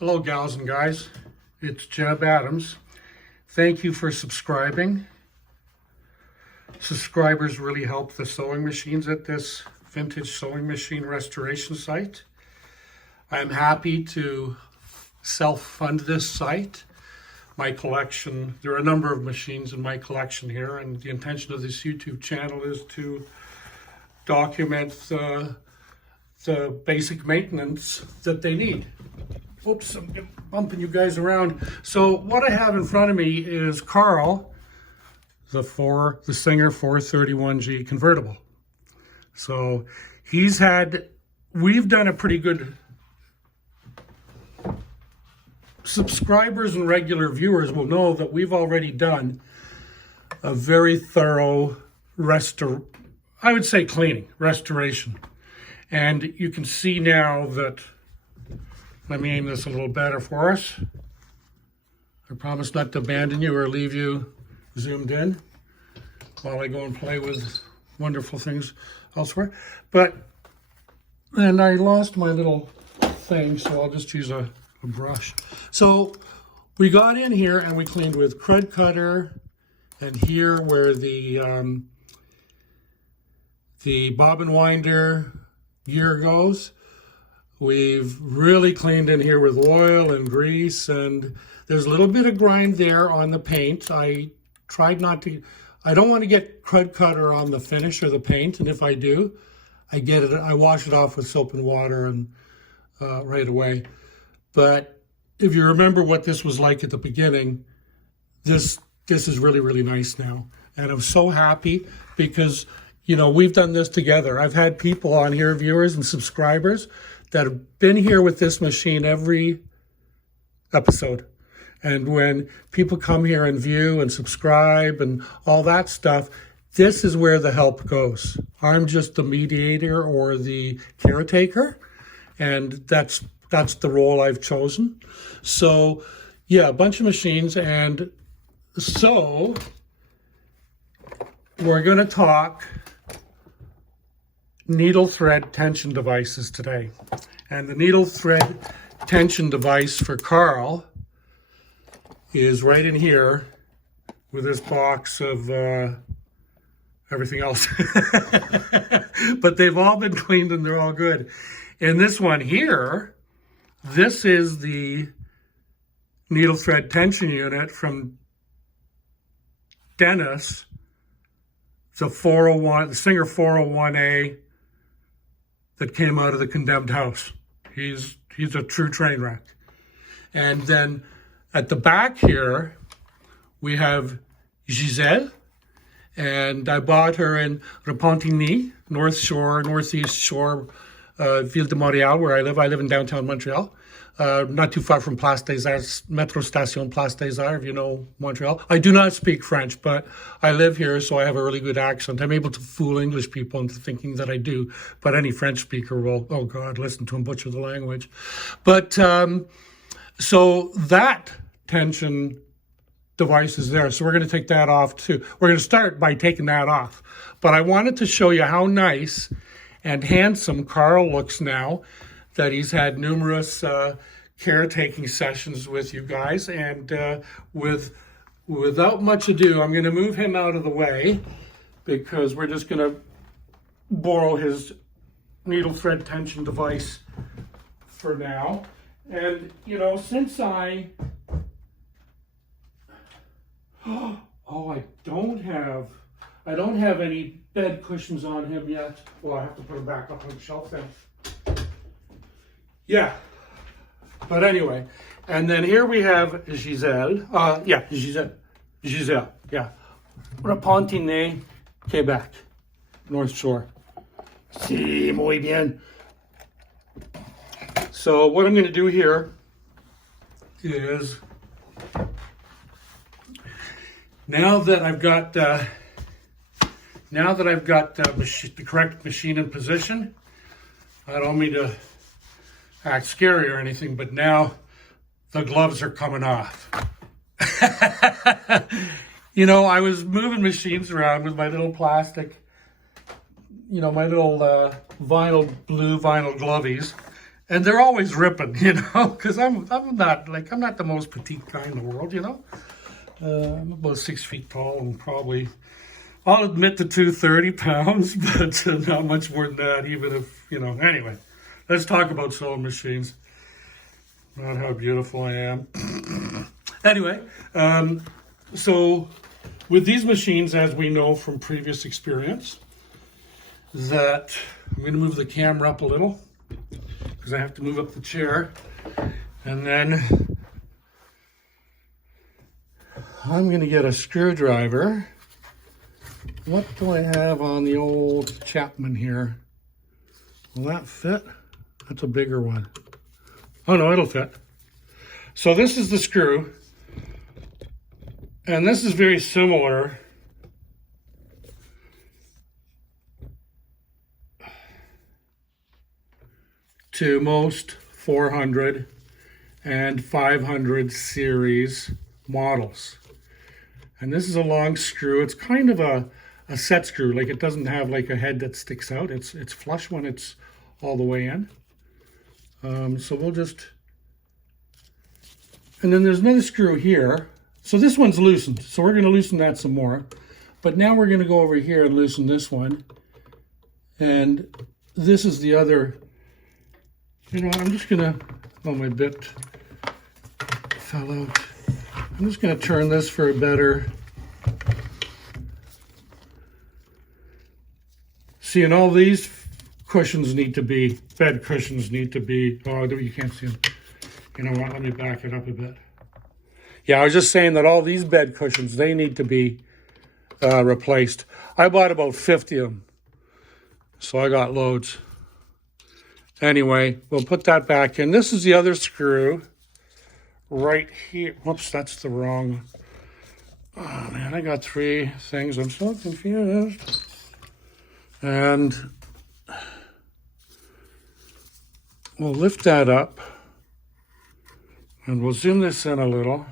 Hello, gals and guys. It's Jebb Adams. Thank you for subscribing. Subscribers really help the sewing machines at this vintage sewing machine restoration site. I'm happy to self-fund this site. My collection, there are a number of machines in my collection here, and the intention of this YouTube channel is to document the basic maintenance that they need. Oops, I'm bumping you guys around. So what I have in front of me is KARL, the Singer 431G convertible. So we've done a pretty good, subscribers and regular viewers will know that we've already done a very thorough I would say cleaning, restoration. And you can see now that, let me aim this a little better for us. I promise not to abandon you or leave you zoomed in while I go and play with wonderful things elsewhere. And I lost my little thing, so I'll just use a brush. So we got in here and we cleaned with crud cutter, and here where the bobbin winder gear goes. We've really cleaned in here with oil and grease, and there's a little bit of grime there on the paint. I tried not to, I don't want to get crud cutter on the finish or the paint, and if I do, I wash it off with soap and water and right away. But if you remember what this was like at the beginning, this is really, really nice now. And I'm so happy because, you know, we've done this together. I've had people on here, viewers and subscribers, that have been here with this machine every episode. And when people come here and view and subscribe and all that stuff, this is where the help goes. I'm just the mediator or the caretaker, and that's the role I've chosen. So yeah, a bunch of machines. And so we're going to talk needle thread tension devices today. And the needle thread tension device for KARL is right in here with this box of everything else. But they've all been cleaned and they're all good. And this one here, this is the needle thread tension unit from Dennis, the Singer 401A that came out of the condemned house. He's a true train wreck. And then at the back here, we have Giselle, and I bought her in Repentigny, Northeast Shore, Ville de Montréal, where I live. I live in downtown Montreal, not too far from Place des Arts, Metro Station Place des Arts, if you know Montreal. I do not speak French, but I live here, so I have a really good accent. I'm able to fool English people into thinking that I do, but any French speaker will, oh God, listen to him butcher the language. But so that tension device is there. So we're going to take that off too. We're going to start by taking that off. But I wanted to show you how nice and handsome KARL looks now that he's had numerous caretaking sessions with you guys. And without much ado, I'm going to move him out of the way because we're just going to borrow his needle thread tension device for now. And, you know, since I don't have any bed cushions on him yet. Well, I have to put them back up on the shelf then. Yeah. But anyway, and then here we have Giselle. Giselle. Yeah. Repentigny, Quebec, North Shore. Si, muy bien. So what I'm going to do here is, now that I've got the correct machine in position, I don't mean to act scary or anything, but now the gloves are coming off. You know, I was moving machines around with my little plastic, you know, my little blue vinyl glovies, And they're always ripping, you know, because I'm not the most petite guy in the world, you know. I'm about 6 feet tall and probably, I'll admit to 230 pounds, but not much more than that, even if, you know. Anyway, let's talk about sewing machines. Not how beautiful I am. Anyway, so with these machines, as we know from previous experience, that I'm going to move the camera up a little because I have to move up the chair, and then I'm going to get a screwdriver. What do I have on the old Chapman here? Will that fit? That's a bigger one. Oh no, it'll fit. So this is the screw, and this is very similar to most 400 and 500 series models. And this is a long screw. It's kind of a set screw, like it doesn't have like a head that sticks out. It's flush when it's all the way in. So we'll just, and then there's another screw here. So this one's loosened, so we're going to loosen that some more. But now we're going to go over here and loosen this one. And this is the other, you know, I'm just going to, oh, my bit fell out. I'm just going to turn this for a better, see, and all these cushions need to be, bed cushions need to be, oh, you can't see them. You know what, let me back it up a bit. Yeah, I was just saying that all these bed cushions, they need to be replaced. I bought about 50 of them, so I got loads. Anyway, we'll put that back in. This is the other screw right here. Whoops, that's the wrong. Oh man, I got 3 things. I'm so confused. And we'll lift that up and we'll zoom this in a little.